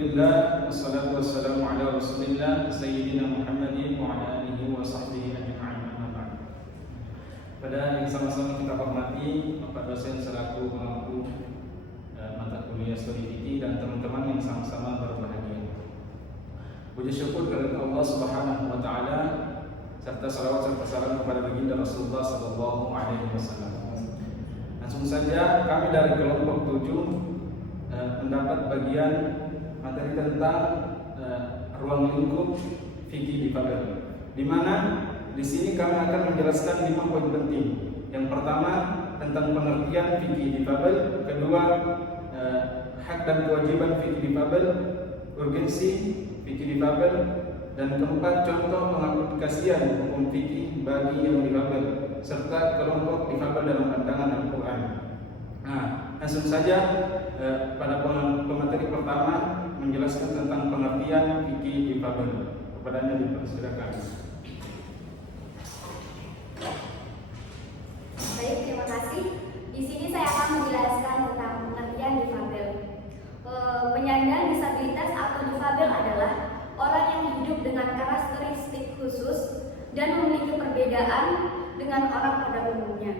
Alhamdulillah, wassalatu wassalamu ala rasulillah Sayyidina Muhammadin wa ala alihi wa sahbihi ajma'in. Pada yang sama-sama kita hormati Bapak dosen selaku pemangku mata kuliah studi fikih dan teman-teman yang sama-sama berbahagia. Puji syukur kepada Allah Subhanahu wa taala serta salawat serta salam kepada baginda Rasulullah sallallahu alaihi wasallam. Langsung saja kami dari kelompok 7 mendapat bagian materi tentang ruang lingkup fikih difabel, di mana di sini kami akan menjelaskan 5 poin penting. Yang pertama tentang pengertian fikih difabel, kedua hak dan kewajiban fikih difabel, urgensi fikih difabel, dan keempat contoh pengaplikasian hukum fikih bagi yang difabel serta kelompok difabel dalam pandangan Al-Quran. Nah, langsung saja pada pemateri pertama menjelaskan tentang pengertian fikih difabel. Kepadanya dipersilakan. Baik, terima kasih. Di sini saya akan menjelaskan tentang pengertian difabel. Penyandang disabilitas atau difabel adalah orang yang hidup dengan karakteristik khusus dan memiliki perbedaan dengan orang pada umumnya.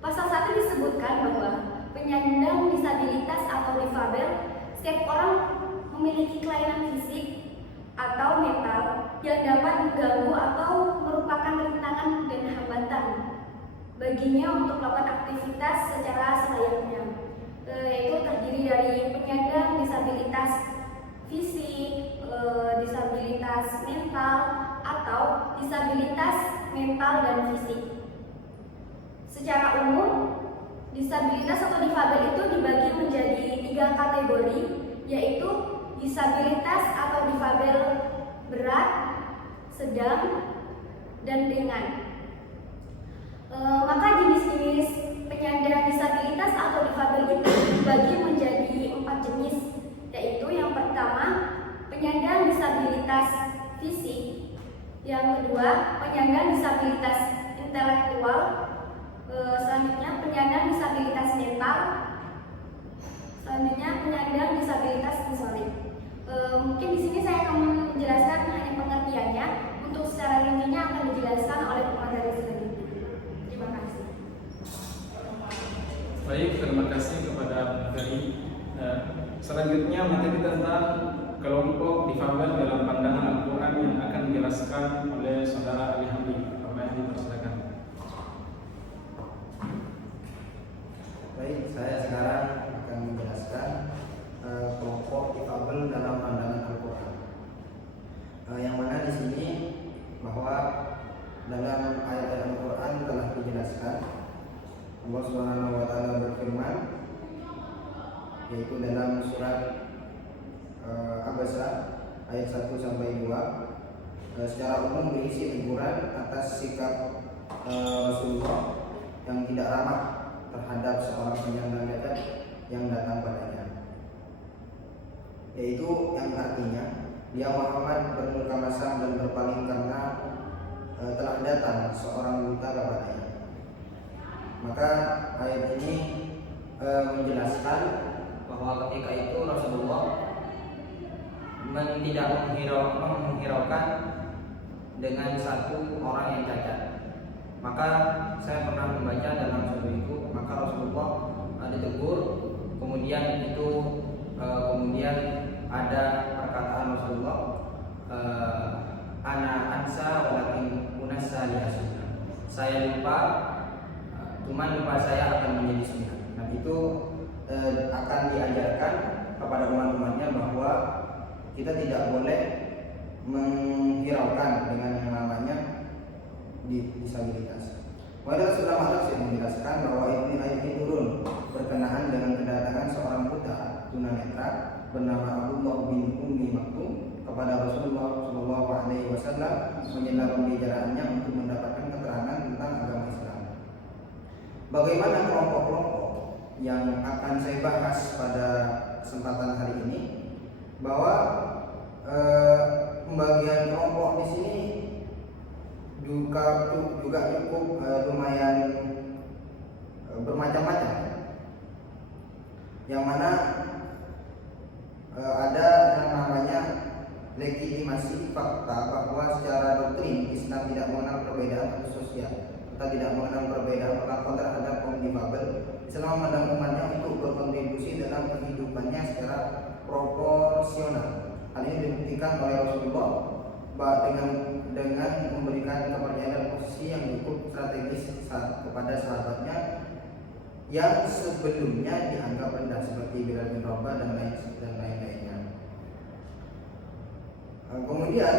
Pasal 1 disebutkan bahwa penyandang disabilitas atau difabel setiap orang memiliki kelainan fisik atau mental yang dapat mengganggu atau merupakan rintangan dan hambatan baginya untuk melakukan aktivitas secara selayaknya, yaitu terdiri dari penyandang disabilitas fisik, disabilitas mental, atau disabilitas mental dan fisik. Secara umum, disabilitas atau difabel itu dibagi menjadi 3 kategori, yaitu disabilitas atau difabel berat, sedang, dan ringan. Maka jenis-jenis penyandang disabilitas atau difabel itu dibagi menjadi 4 jenis, yaitu yang pertama penyandang disabilitas fisik, yang kedua penyandang disabilitas intelektual, selanjutnya penyandang disabilitas mental, selanjutnya penyandang disabilitas sensorik. Mungkin di sini saya akan menjelaskan hanya pengertiannya, untuk secara rinci akan dijelaskan oleh pemateri selanjutnya. Terima kasih. Baik, terima kasih kepada materi. Selanjutnya materi tentang kelompok difabel dalam pandangan Al-Quran yang akan dijelaskan oleh saudara Ali Hamdi. Bapak Hamdi, persilakan. Baik, saya sekarang akan menjelaskan kelompok difabel dalam pandangan Al-Quran. Yang mana di sini bahwa dalam ayat Al-Quran telah dijelaskan Allah Subhanahu wa taala berfirman, yaitu dalam surat Abasa ayat 1 sampai 2, secara umum berisi teguran atas sikap Rasulullah yang tidak ramah terhadap seorang penyandang cacat yang datang padanya, yaitu yang artinya dia Muhammad bermuka masam dan berpaling karena telah datang seorang buta kepadanya. Maka ayat ini menjelaskan bahwa ketika itu Rasulullah tidak menghiraukan dengan satu orang yang cacat. Maka saya pernah membaca dalam suatu itu, maka Rasulullah ditegur, kemudian ada perkataan Rasulullah, ana ansa walakin unassa li asuna. Saya lupa, cuman lupa saya akan menjadi sunnah. Dan itu akan diajarkan kepada umat-umatnya bahwa kita tidak boleh menghiraukan dengan yang namanya disabilitas. Wadah sudah malas yang menjelaskan bahwa ayat ini turun berkenaan dengan kedatangan seorang buta tunanetra bernama Abdullah bin Ummi Maktum kepada Rasulullah Shallallahu Alaihi Wasallam menyenang pembicaraannya untuk mendapatkan keterangan tentang agama Islam. Bagaimana kelompok-kelompok yang akan saya bahas pada kesempatan hari ini, bahwa pembagian kelompok di sini juga cukup lumayan bermacam-macam, yang mana ada mengafirmasi fakta bahwa secara doktrin Islam tidak mengenal perbedaan status sosial atau tidak mengenal perbedaan perlakuan terhadap kaum difabel. Islam memandang umatnya untuk berkontribusi dalam kehidupannya secara proporsional. Hal ini dibuktikan oleh Rasulullah dengan memberikan kepercayaan posisi yang cukup strategis kepada sahabatnya yang sebelumnya dianggap rendah seperti Bilal bin Rabah dan lain-lainnya. Kemudian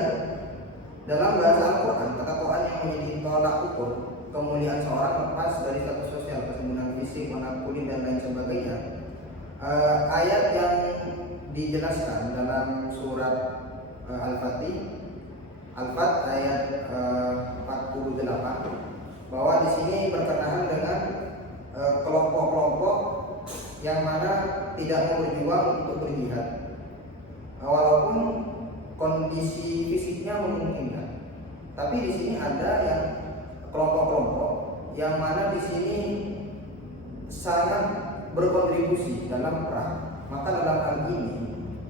dalam bahasa Al-Quran, kata Quran yang menjadi tolak ukur kemuliaan seorang lepas dari status sosial, kesembuhan fisik, monakulin dan lain sebagainya. Ayat yang dijelaskan dalam surat Al-Fat ayat 48 bahwa di sini berkenaan dengan kelompok-kelompok yang mana tidak mau berjuang untuk berjihad, walaupun kondisi fisiknya memungkinkan. Tapi di sini ada yang kelompok-kelompok yang mana di sini sangat berkontribusi dalam perang. Maka dalam hal ini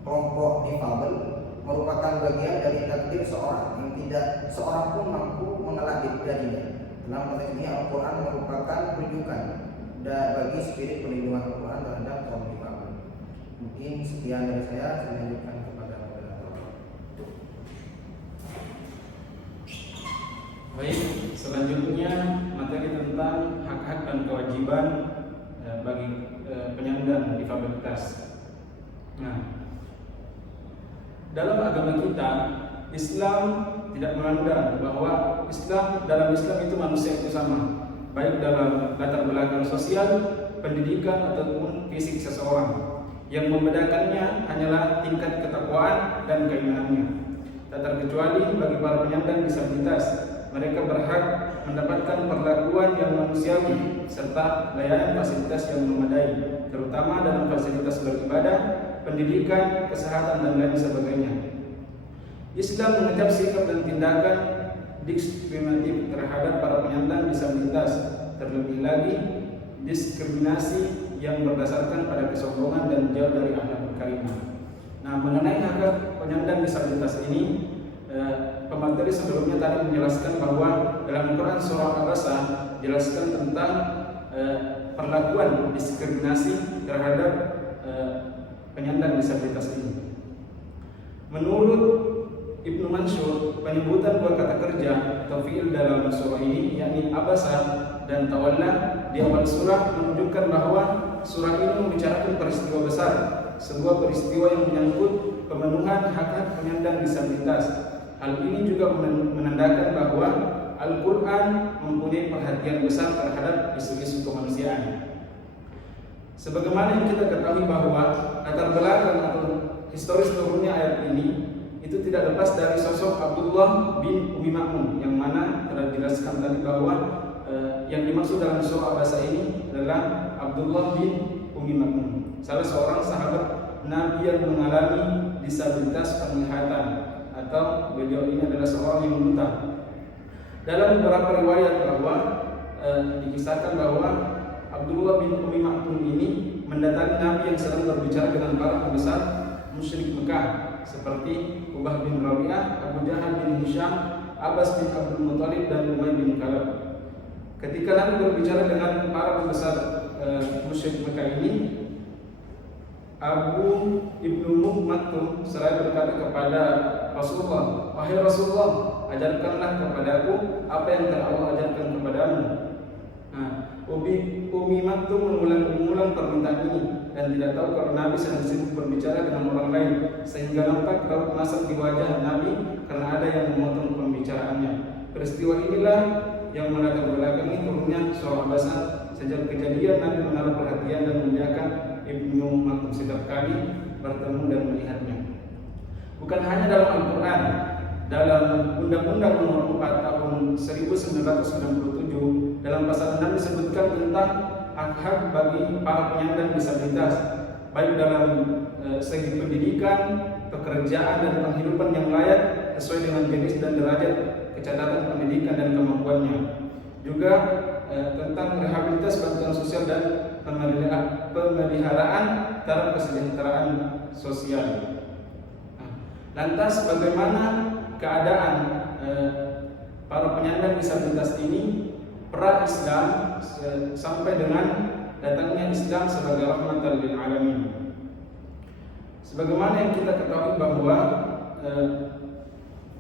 kelompok difabel merupakan bagian dari takdir seorang yang tidak seorang pun mampu mengelak darinya. Dalam konteks ini Al-Quran merupakan rujukan bagi spirit perlindungan Al-Quran terhadap kaum difabel. Mungkin sekian dari saya lanjutkan kepada moderator. Baik, selanjutnya materi tentang hak-hak dan kewajiban bagi penyandang difabelitas. Nah, dalam agama kita, Islam tidak memandang bahwa dalam Islam itu manusia itu sama, baik dalam latar belakang sosial, pendidikan ataupun fisik seseorang. Yang membedakannya hanyalah tingkat ketakwaan dan keimanannya. Tak terkecuali bagi para penyandang disabilitas, mereka berhak mendapatkan perlakuan yang manusiawi serta layanan fasilitas yang memadai, terutama dalam fasilitas beribadah, pendidikan, kesehatan dan lain sebagainya. Islam mengecap sikap dan tindakan diskriminatif terhadap para penyandang disabilitas, terlebih lagi diskriminasi yang berdasarkan pada kesombongan dan jauh dari akhlak karimah. Nah, mengenai hak penyandang disabilitas ini, pemateri sebelumnya tadi menjelaskan bahwa dalam Al-Quran surah Al-Baqarah jelaskan tentang perlakuan diskriminasi terhadap penyandang disabilitas ini. Menurut Ibnu Mansur, penyebutan dua kata kerja atau fi'il dalam surah ini, yakni abasa dan tawalla di awal surah, menunjukkan bahwa surah ini membicarakan peristiwa besar, sebuah peristiwa yang menyangkut pemenuhan hak-hak penyandang disabilitas. Hal ini juga menandakan bahwa Al-Quran mempunyai perhatian besar terhadap isu-isu kemanusiaan. Sebagaimana yang kita ketahui bahwa latar belakang atau historis turunnya ayat ini itu tidak lepas dari sosok Abdullah bin Umi Maktum, yang mana telah dijelaskan tadi bahwa yang dimaksud dalam surah Al-Baqarah ini adalah Abdullah bin Umi Maktum, salah seorang sahabat Nabi yang mengalami disabilitas penglihatan, atau beliau ini adalah seorang yang buta. Dalam beberapa riwayat bahwa dikisahkan bahwa Abdullah bin Umi Maktum ini mendatangi Nabi yang sedang berbicara dengan para pembesar musyrik Mekah seperti Ubah bin Rabi'ah, Abu Jahal bin Hisham, Abbas bin Abdul Muthalib dan Umayyah bin Khalaf. Ketika Nabi berbicara dengan para pembesar musyrik Mekah ini, Abu Ibnu Maktum seraya berkata kepada Rasulullah, "Wahai Rasulullah, ajarkanlah kepadaku apa yang telah Allah ajarkan kepadamu." Nah, Umi Maktum mengulang permintaan ini dan tidak tahu kalau Nabi sedang sibuk berbicara dengan orang lain, sehingga nampak raut masam di wajah Nabi karena ada yang memotong pembicaraannya. Peristiwa inilah yang melatar belakangi turunnya surah Al-Baqarah. Sejak kejadian Nabi menaruh perhatian dan memuliakan Ibnu Maktum setiap kali bertemu dan melihatnya. Bukan hanya dalam Al-Quran, dalam Undang-Undang Nomor 4 Tahun 1997 dalam pasal 6 disebutkan tentang hak-hak bagi para penyandang disabilitas, baik dalam segi pendidikan, pekerjaan dan penghidupan yang layak sesuai dengan jenis dan derajat kecacatan pendidikan dan kemampuannya. Juga tentang rehabilitas, bantuan sosial dan pemeliharaan terhadap kesejahteraan sosial. Lantas bagaimana keadaan para penyandang disabilitas ini pra-Islam sampai dengan datangnya Islam sebagai rahmatan lil alamin? Sebagaimana yang kita ketahui bahwa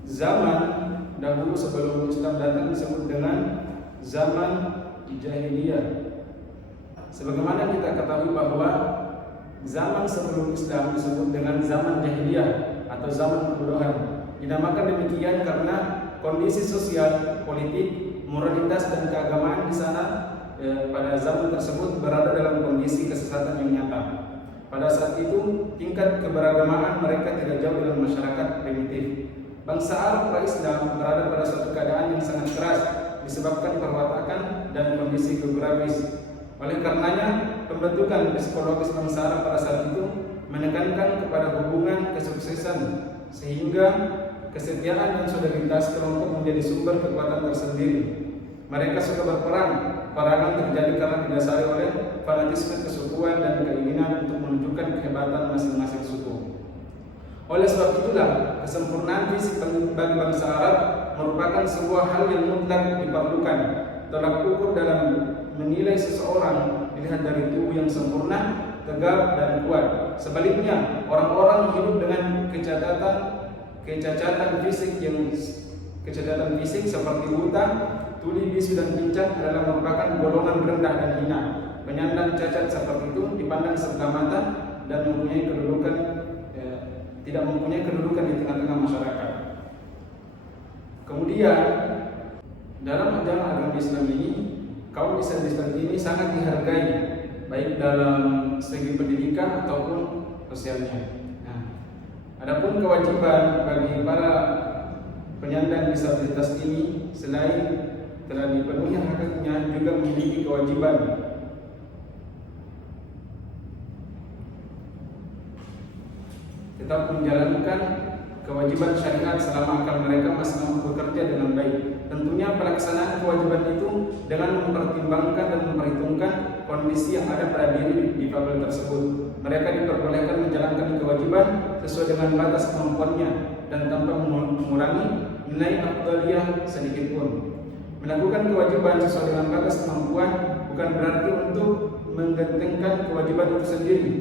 zaman dahulu sebelum Islam datang disebut dengan zaman jahiliyah. Sebagaimana kita ketahui bahwa zaman sebelum Islam disebut dengan zaman jahiliyah atau zaman kebodohan. Dinamakan demikian karena kondisi sosial, politik, moralitas dan keagamaan di sana pada zaman tersebut berada dalam kondisi kesesatan yang nyata. Pada saat itu tingkat keberagamaan mereka tidak jauh dengan masyarakat primitif. Bangsa Arab pra-Islam berada pada suatu keadaan yang sangat keras disebabkan perwatakan dan kondisi geografis. Oleh karenanya, pembentukan psikologis bangsa Arab pada saat itu menekankan kepada hubungan kesuksesan sehingga kesetiaan dan solidaritas kelompok menjadi sumber kekuatan tersendiri. Mereka suka berperang. Perangan terjadi karena didasari oleh fanatisme kesukuan dan keinginan untuk menunjukkan kehebatan masing-masing suku. Oleh sebab itulah, kesempurnaan fisik bagi bangsa Arab merupakan sebuah hal yang mutlak diperlukan. Tolak ukur dalam menilai seseorang dilihat dari tubuh yang sempurna, tegap dan kuat. Sebaliknya, orang-orang hidup dengan kecacatan fisik seperti buta, tuli, bisu dan pincang adalah merupakan golongan rendah dan hina. Penyandang cacat seperti itu dipandang sebelah mata dan tidak mempunyai kedudukan di tengah-tengah masyarakat. Kemudian dalam ajaran agama Islam ini, kaum disabilitas ini sangat dihargai baik dalam segi pendidikan ataupun sosialnya. Adapun kewajiban bagi para penyandang disabilitas ini selain telah dipenuhi haknya juga memiliki kewajiban tetap menjalankan kewajiban syariat selama akal mereka masih mampu bekerja dengan baik. Tentunya pelaksanaan kewajiban itu dengan mempertimbangkan dan memperhitungkan kondisi yang ada pada diri difabel tersebut. Mereka diperbolehkan menjalankan kewajiban sesuai dengan batas kemampuannya dan tanpa mengurangi nilai afdaliyah sedikit pun. Melakukan kewajiban sesuai dengan batas kemampuan bukan berarti untuk menggantengkan kewajiban itu sendiri,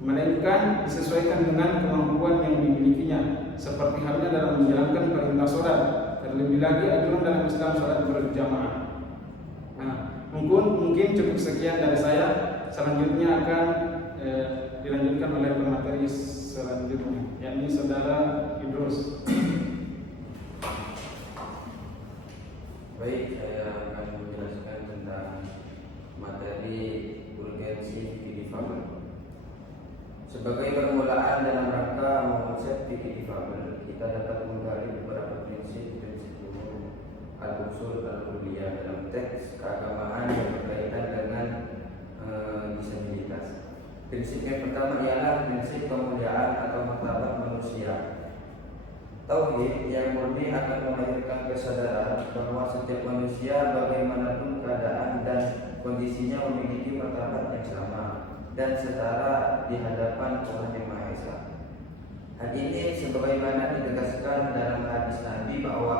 melainkan disesuaikan dengan kemampuan yang dimilikinya, seperti halnya dalam menjalankan perintah sholat. Terlebih lagi anjuran dalam Islam sholat berjamaah. Mungkin cukup sekian dari saya. Selanjutnya akan dilanjutkan oleh pemateri selanjutnya, yakni saudara Idrus. Baik, saya akan menjelaskan tentang materi urgensi difabel. Sebagai permulaan dalam rangka mengonsep difabel, kita dapat menggali beberapa prinsip-prinsip umum al-usul al-kulliyah dalam teks keagamaan yang berkaitan dengan disabilitas. Prinsip yang pertama ialah prinsip kemuliaan atau martabat manusia. Tauhid yang murni akan melahirkan kesadaran bahwa setiap manusia bagaimanapun keadaan dan kondisinya memiliki martabat yang sama dan setara di hadapan Tuhan Yang Maha Esa. Hal ini sebagaimana ditegaskan dalam hadis Nabi bahwa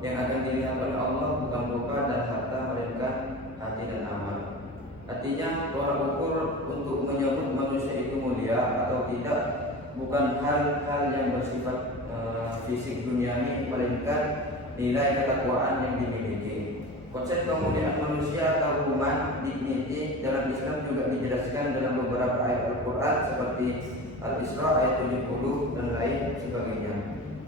yang akan dilihat oleh Allah bukan muka dan harta melainkan hati dan amal. Artinya tolak ukur untuk menyebut manusia itu mulia atau tidak bukan hal-hal yang bersifat fisik duniawi, melainkan nilai ketakwaan yang dimiliki. Konsep kemuliaan manusia atau human dignity dalam Islam juga dijelaskan dalam beberapa ayat Al-Quran seperti Al-Isra ayat 70 dan lain sebagainya,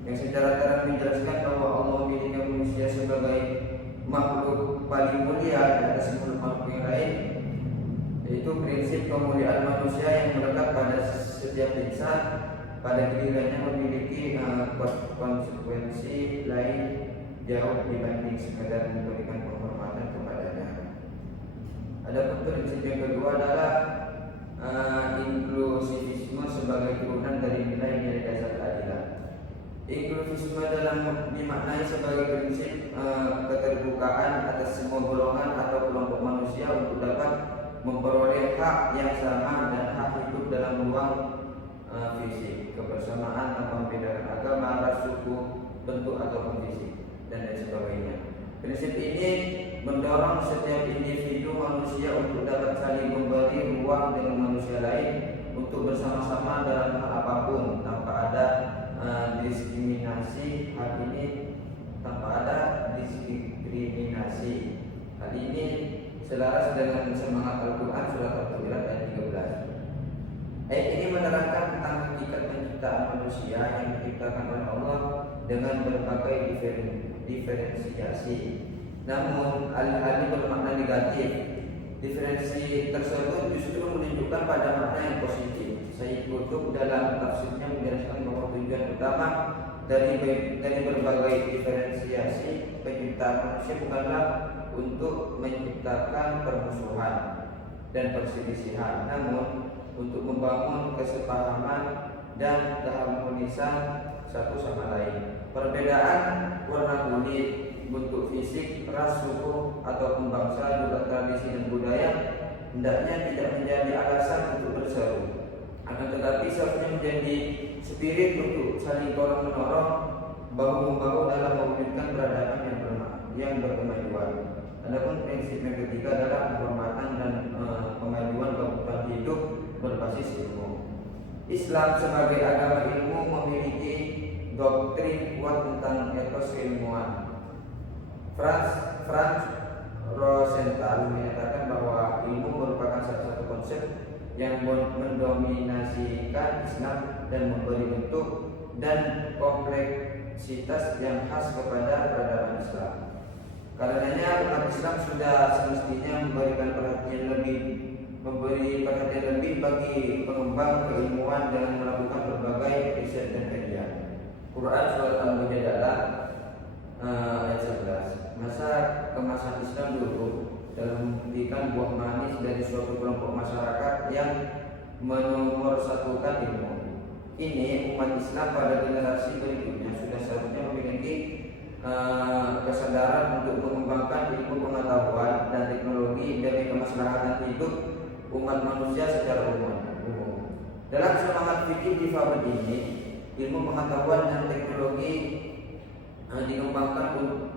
yang secara terang menjelaskan bahwa Allah memiliki manusia sebagai makhluk paling mulia di atas makhluk yang lain, yaitu prinsip kemuliaan manusia yang melekat pada setiap insan pada dirinya memiliki konsekuensi lain jauh dibanding sekadar memberikan penghormatan kepadanya. Adapun prinsip yang kedua adalah inklusivisme sebagai turunan dari nilai-nilai dasar keadilan. Inklusivisme dalam dimaknai sebagai prinsip keterbukaan atas semua golongan atau kelompok manusia untuk dapat memperoleh hak yang sama dan hak hidup dalam ruang fisik, kebersamaan tanpa membedakan agama, suku, bentuk ataupun fisik dan lain sebagainya. Prinsip ini mendorong setiap individu manusia untuk dapat saling memberi ruang dengan manusia lain untuk bersama-sama dalam hal apapun tanpa ada diskriminasi. Hal ini selaras dengan semangat Al-Quran surat Al-Hujurat ayat 13. Ayat ini menerangkan tentang hakikat penciptaan manusia yang diciptakan oleh Allah dengan berbagai diferensiasi. Namun alih-alih bermakna negatif, diferensi tersebut justru menunjukkan pada makna yang positif. Sayyid Qutb dalam tafsirnya menjelaskan bahwa tujuan utama dari berbagai diferensiasi penciptaan manusia bukanlah untuk menciptakan permusuhan dan perselisihan, namun untuk membangun kesepahaman dan keharmonisan satu sama lain. Perbedaan warna kulit, bentuk fisik, ras, suku ataupun bangsa, juga tradisi dan budaya hendaknya tidak menjadi alasan untuk berseru, akan tetapi seharusnya menjadi spirit untuk saling tolong menolong, bahu membahu dalam mewujudkan peradaban yang berkemajuan. Adapun prinsip yang ketiga adalah penghormatan dan kemajuan kebutuhan hidup berbasis ilmu. Islam sebagai agama ilmu memiliki doktrin kuat tentang etos keilmuan. Franz Rosenthal menyatakan bahwa ilmu merupakan salah satu konsep yang mendominasikan Islam dan memberi bentuk dan kompleksitas yang khas kepada peradaban Islam. Karenanya umat Islam sudah semestinya memberi perhatian lebih bagi pengembang keilmuan dengan melakukan berbagai riset dan kajian. Quran surat Al-Mujadalah ayat 11. Masa kemasan Islam dulu dalam memberikan buah manis dari suatu kelompok masyarakat yang menomorsatukan ilmu. Ini umat Islam pada generasi berikutnya sudah seharusnya memiliki kesadaran untuk mengembangkan ilmu pengetahuan dan teknologi demi kemaslahatan hidup umat manusia secara umum. Dalam semangat fikih difabel ini, ilmu pengetahuan dan teknologi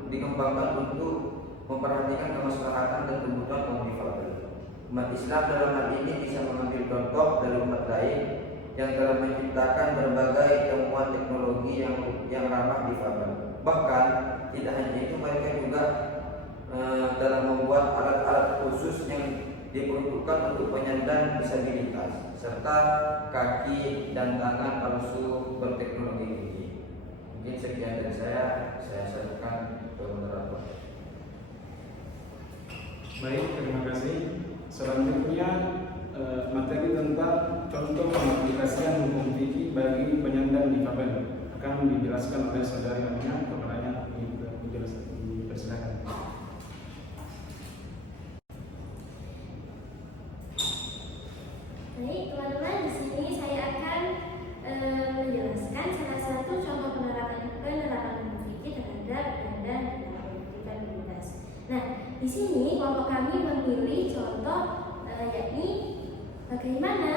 dikembangkan untuk memperhatikan kemaslahatan dan kebutuhan kaum difabel. Umat Islam dalam hal ini bisa mengambil contoh dari umat lain yang telah menciptakan berbagai temuan teknologi yang ramah difabel. Bahkan tidak hanya itu, mereka juga dalam membuat alat-alat khusus yang diperuntukkan untuk penyandang disabilitas serta kaki dan tangan palsu berteknologi tinggi. Mungkin sekian dari saya serahkan ke moderator. Baik, terima kasih. Selanjutnya materi tentang contoh pengaplikasian hukum fikih bagi penyandang difabel akan dijelaskan oleh saudari Aminah. Kepadanya dipersilakan. Baik, teman-teman, di sini saya akan menjelaskan salah satu contoh penerapan hukum fikih terhadap penyandang disabilitas. Nah, di sini kelompok kami memilih contoh yakni bagaimana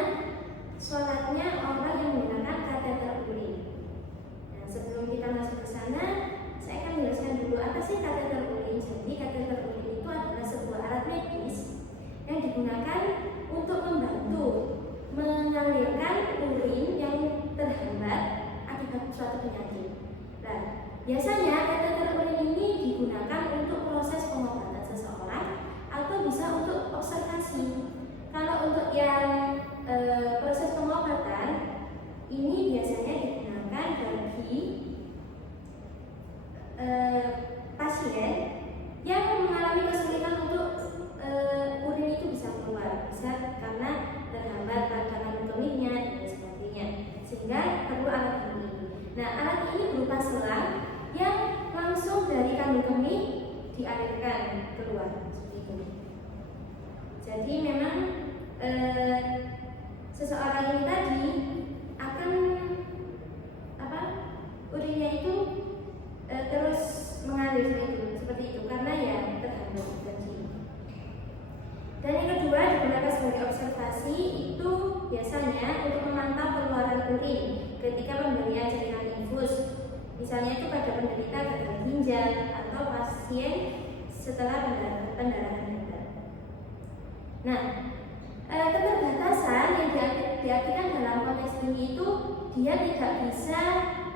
sholatnya orang yang menggunakan kateter urin. Nah, sebelum kita masuk ke sana, saya akan menjelaskan dulu apa sih kateter urin. Jadi kateter urin itu adalah sebuah alat medis yang digunakan untuk membantu mengalirkan urin yang terhambat akibat suatu penyakit. Nah, biasanya kateter urin ini digunakan untuk proses pengobatan seseorang atau bisa untuk observasi. Kalau untuk yang proses pengobatan ini biasanya digunakan bagi pasien yang mengalami kesulitan untuk urin itu bisa keluar, bisa karena terhambat pada kandung kemihnya dan sebagainya, sehingga perlu alat ini. Nah, alat ini berupa selang yang langsung dari kandung kemih dialirkan keluar seperti itu. Jadi memang seseorang ini tadi akan urinnya itu terus mengalir seperti itu karena ya terhambat tadi. Dan yang kedua digunakan sebagai observasi itu biasanya untuk memantau keluaran urin ketika pemberian cairan infus. Misalnya itu pada penderita gagal ginjal atau pasien setelah pendarahan hebat. Nah, keterbatasan yang diartikan dalam konteks ini itu dia tidak bisa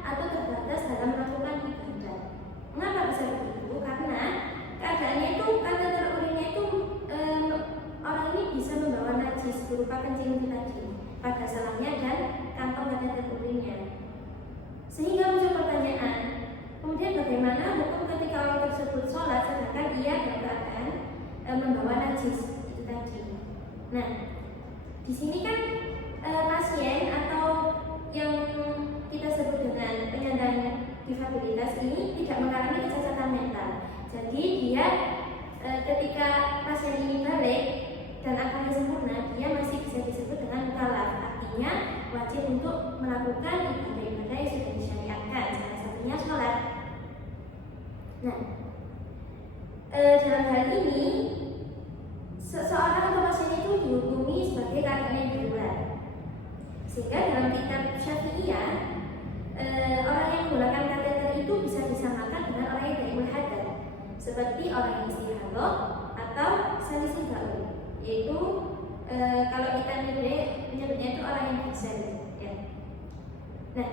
atau terbatas dalam melakukan ibadah. Mengapa bisa begitu? Karena keadaannya itu kateter urinnya itu orang ini bisa membawa najis berupa kencing tadi pada salahnya dan kantong kateter urinnya. Sehingga muncul pertanyaan, kemudian bagaimana hukum ketika orang tersebut sholat sedangkan ia dalam keadaan membawa najis itu tadi. Nah, di sini kan pasien atau yang kita sebut dengan penyandang difabilitas ini tidak mengalami kecacatan mental. Jadi dia ketika pasien ini balik dan akalnya sempurna, dia masih bisa disebut dengan mukallaf. Artinya wajib untuk melakukan ibadah-ibadah yang sudah disyariatkan, salah satunya sholat. Nah, dalam hal ini seseorang atau pasien itu dihukumi sebagai keadaan darurat. Sehingga dalam kitab Syafi'iyah orang yang menggunakan kateter itu bisa disamakan dengan orang yang daimul hadat, seperti orang yang istihadhah atau salisil baul, yaitu kalau kita menyebutnya itu orang yang bisan, ya. Nah,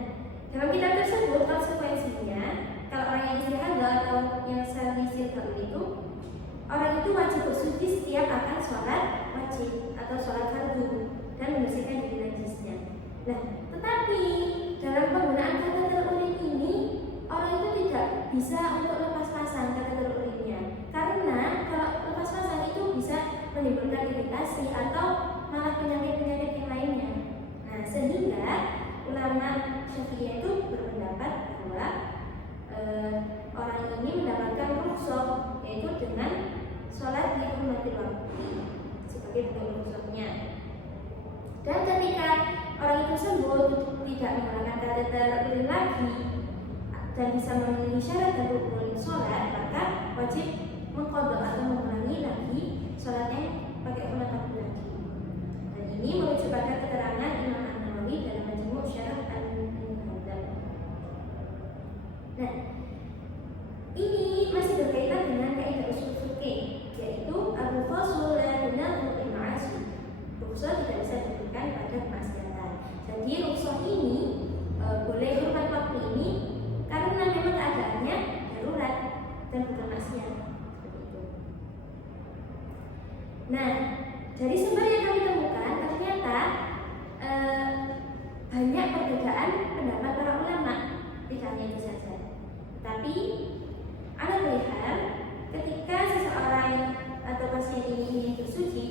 dalam kitab tersebut konsekuensinya kalau orang yang istihadhah atau yang salisil baul itu orang itu wajib bersuci setiap akan sholat wajib atau sholat fardu dan membersihkan diri najisnya. Nah, tetapi dalam penggunaan kateter urin ini orang itu tidak bisa untuk lepas pasang kateter urinnya, karena kalau lepas pasang itu bisa menimbulkan iritasi atau malah penyakit-penyakit yang lainnya. Nah, sehingga ulama Syafi'iyah itu berpendapat bahwa orang ini mendapatkan rukhsah, yaitu dengan sholat di hurmatil waqti sebagai bentuk rukhsahnya. Dan ketika orang itu sembuh tidak menggunakan kateter urin lagi dan bisa memenuhi syarat dan rukun sholat, maka wajib mengqadha atau mengulangi lagi sholatnya pakai hurmat waqti lagi. Dan ini merujuk pada keterangan Imam An-Nawawi dalam Majmu' Syarah Al-Muhadzab. Nah, ini masih berkaitan dengan kaidah usul fikih, yaitu al-fasl la yunazu bil ma'asi. Rukhsah tidak bisa diberikan pada kemaksiatan. Jadi rukhsah ini boleh hurmat waktu ini karena memang keadaannya darurat dan bukan maksiat, seperti itu. Nah, dari sumber yang kami temukan ternyata banyak perbedaan pendapat para ulama, tidak hanya itu saja. Tapi ala kulihal, ketika seseorang atau pasien ini ingin bersuci,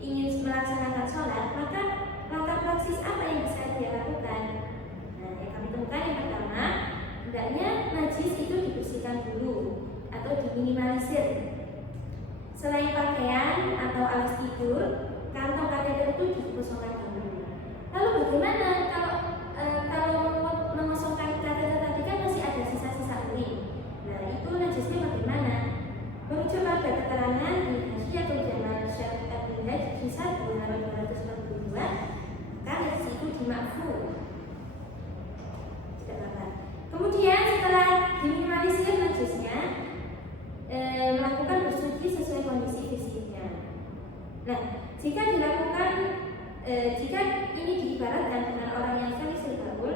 ingin melaksanakan sholat, maka langkah praksis apa yang bisa dia lakukan? Nah, yang kami temukan yang pertama, hendaknya najis itu dibersihkan dulu atau diminimalisir. Selain pakaian atau alas tidur, kantong kateter itu dikosongkan dulu. Lalu bagaimana kalau mengosongkan kateter tadi kan masih ada sisa-sisa urin? Nah, itu najisnya bagaimana? Merujuk pada keterangan di Hasyiatul Jamal Syarh Al-Minhaj di 1/242, maka najis itu dimakfu. Kemudian setelah diminimalisir najisnya, melakukan bersuci sesuai kondisi fisiknya. Nah, jika ini diibaratkan dengan orang yang salisil baul,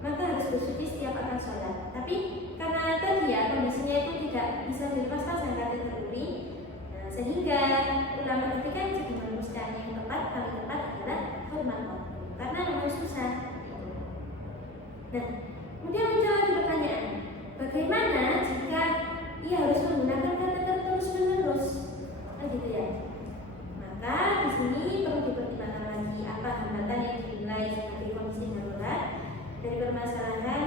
maka harus bersuci setiap akan sholat. Tapi karena tadi ya kondisinya itu tidak bisa dilepas pasang kateter urin, sehingga ulama ketika juga merumuskan yang paling tepat adalah hurmat waktu, karena memang susah. Nah, kemudian muncul lagi pertanyaan, bagaimana jika ia harus menggunakan kateter terus-menerus? Nah, gitu ya. Maka di sini perlu dipertimbangkan lagi apa hambatan yang dinilai sebagai kondisi darurat dari permasalahan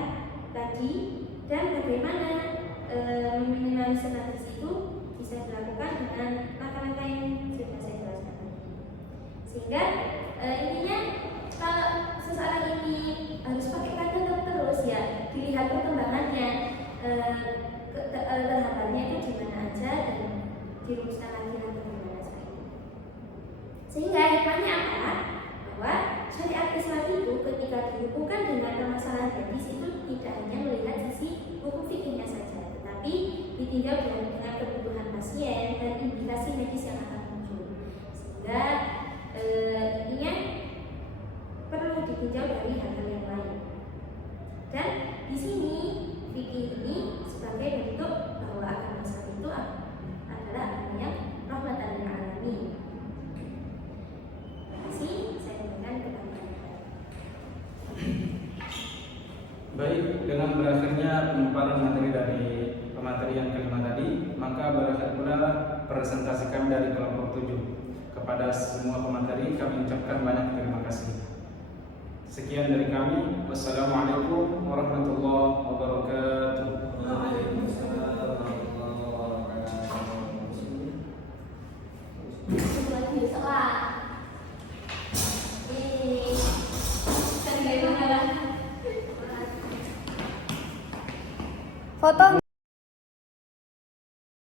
tadi, dan bagaimana meminimalisir najis itu bisa dilakukan dengan langkah-langkah yang sudah saya jelaskan tadi. Sehingga intinya kalau seseorang ini harus pakai kateter terus, ya dilihat perkembangannya, terhambatnya itu di mana aja dan dirumuskan lagi bagaimana seperti itu. Sehingga hikmahnya apa? Bahwa syariat Islam itu ketika dihubungkan dengan permasalahan hadis itu tidak hanya melihat sisi Baik, dengan berakhirnya pemaparan materi dari pemateri yang kelima tadi, maka berakhir pula presentasi kami dari kelompok 7. Kepada semua pemateri kami ucapkan banyak terima kasih. Sekian dari kami. Wassalamualaikum warahmatullahi wabarakatuh. Besok lah. Foto